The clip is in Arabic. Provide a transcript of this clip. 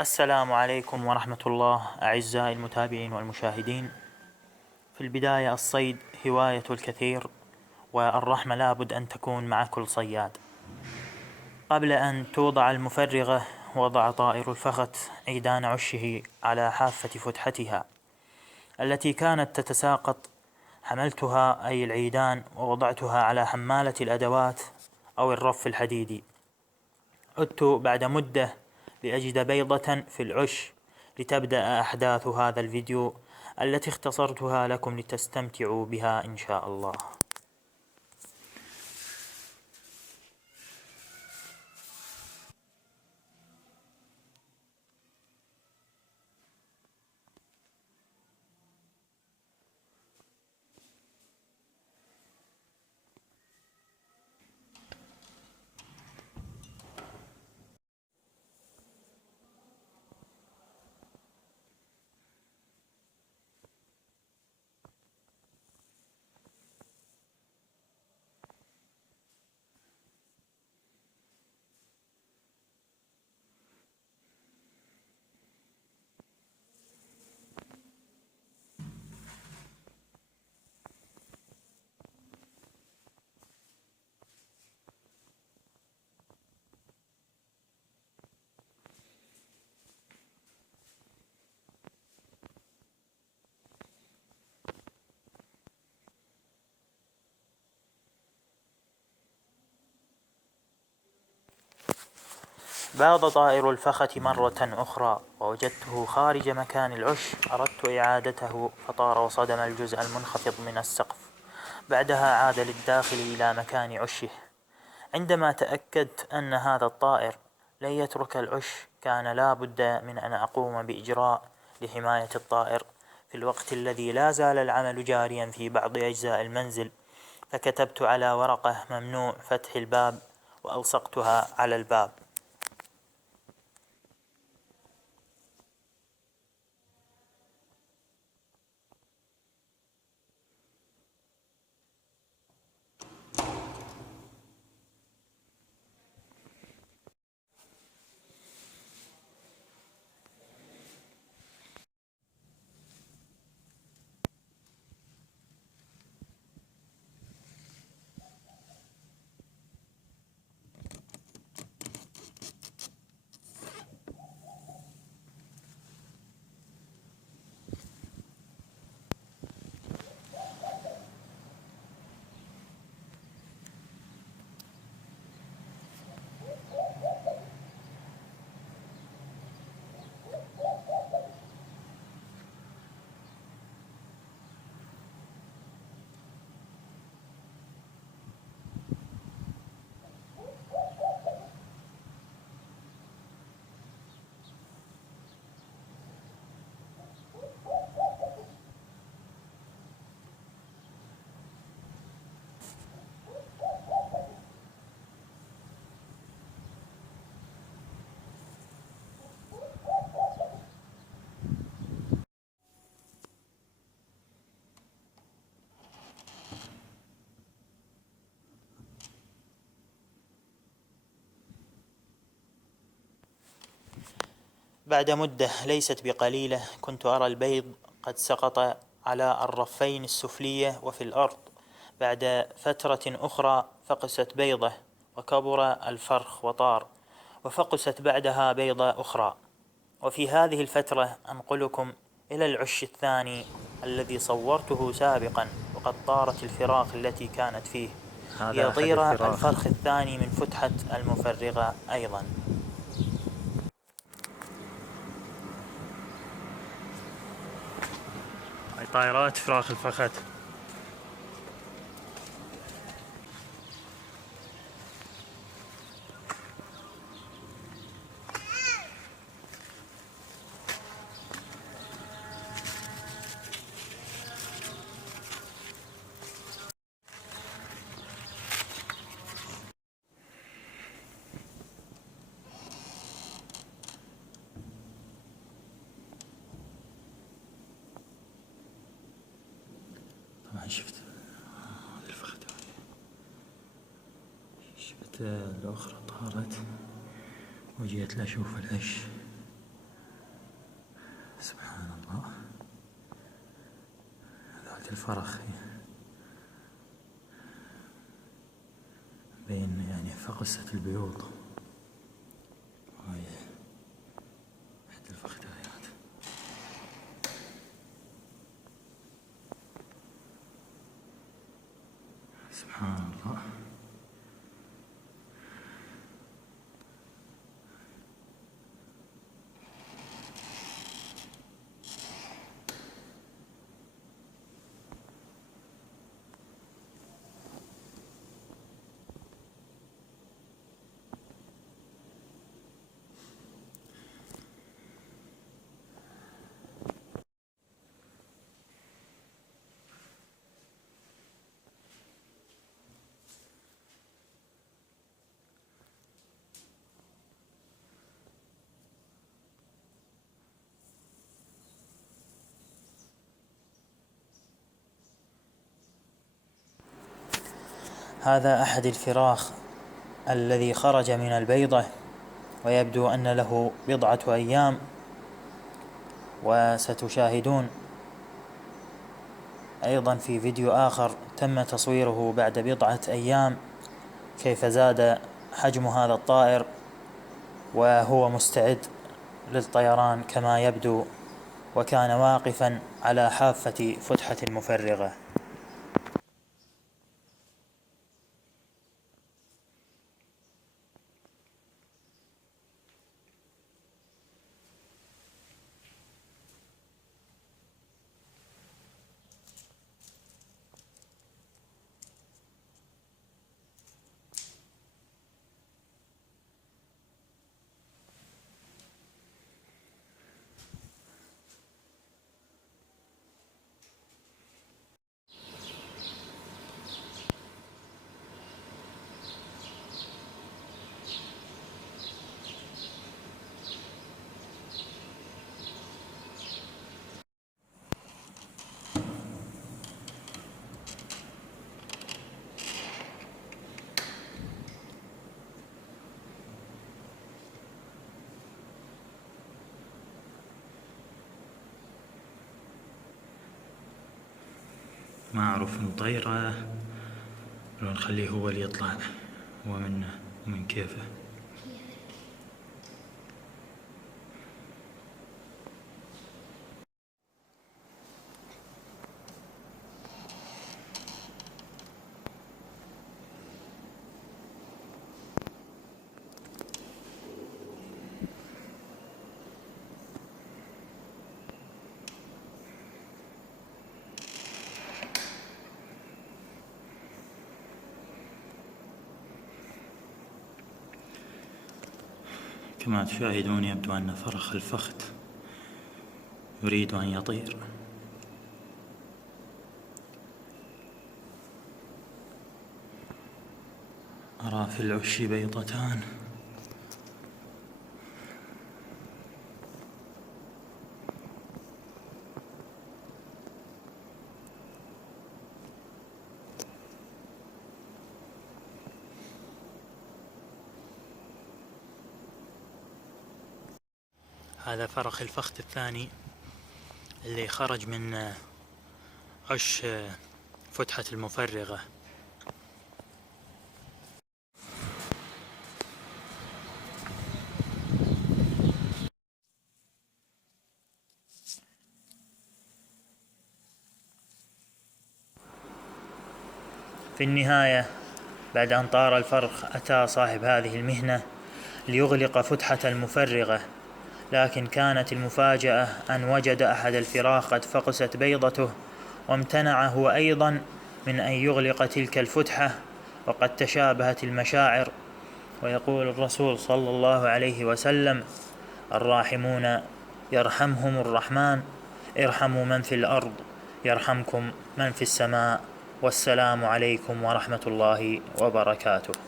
السلام عليكم ورحمة الله أعزائي المتابعين والمشاهدين. في البداية الصيد هواية الكثير، والرحمة لابد أن تكون مع كل صياد. قبل أن توضع المفرغة وضع طائر الفخت عيدان عشه على حافة فتحتها التي كانت تتساقط. حملتها أي العيدان ووضعتها على حمالة الأدوات أو الرف الحديدي. عدت بعد مدة لأجد بيضة في العش لتبدأ أحداث هذا الفيديو التي اختصرتها لكم لتستمتعوا بها إن شاء الله. باض طائر الفخت مرة أخرى ووجدته خارج مكان العش. أردت إعادته فطار وصدم الجزء المنخفض من السقف. بعدها عاد للداخل إلى مكان عشه. عندما تأكدت أن هذا الطائر لن يترك العش كان لا بد من أن أقوم بإجراء لحماية الطائر في الوقت الذي لا زال العمل جاريا في بعض أجزاء المنزل. فكتبت على ورقة ممنوع فتح الباب وألصقتها على الباب. بعد مدة ليست بقليلة كنت أرى البيض قد سقط على الرفين السفلية وفي الأرض. بعد فترة أخرى فقست بيضة وكبر الفرخ وطار، وفقست بعدها بيضة أخرى. وفي هذه الفترة أنقلكم إلى العش الثاني الذي صورته سابقا، وقد طارت الفراخ التي كانت فيه ليطير الفرخ الثاني من فتحة المفرغة أيضا. هاي طائرات فراخ الفخت. طبعا شفت الفخت شفت الأخرى طارت وجيت لأشوف العش الفرخ بين يعني فقسة البيوض، وهاي أحد الفخذيات. سبحان الله. هذا أحد الفراخ الذي خرج من البيضة، ويبدو أن له بضعة أيام. وستشاهدون أيضا في فيديو آخر تم تصويره بعد بضعة أيام كيف زاد حجم هذا الطائر وهو مستعد للطيران كما يبدو، وكان واقفا على حافة فتحة المفرغة. ما أعرف نطيره لو نخليه هو اللي يطلع ومن كيفه. كما تشاهدون يبدو أن فرخ الفخذ يريد أن يطير. أرى في العش بيضتان. هذا فرخ الفخذ الثاني اللي خرج من عش فتحة المفرغة. في النهاية بعد أن طار الفرخ أتى صاحب هذه المهنة ليغلق فتحة المفرغة، لكن كانت المفاجأة أن وجد أحد الفراخ قد فقست بيضته، وامتنع هو أيضا من أن يغلق تلك الفتحة، وقد تشابهت المشاعر. ويقول الرسول صلى الله عليه وسلم: الراحمون يرحمهم الرحمن، ارحموا من في الأرض يرحمكم من في السماء، والسلام عليكم ورحمة الله وبركاته.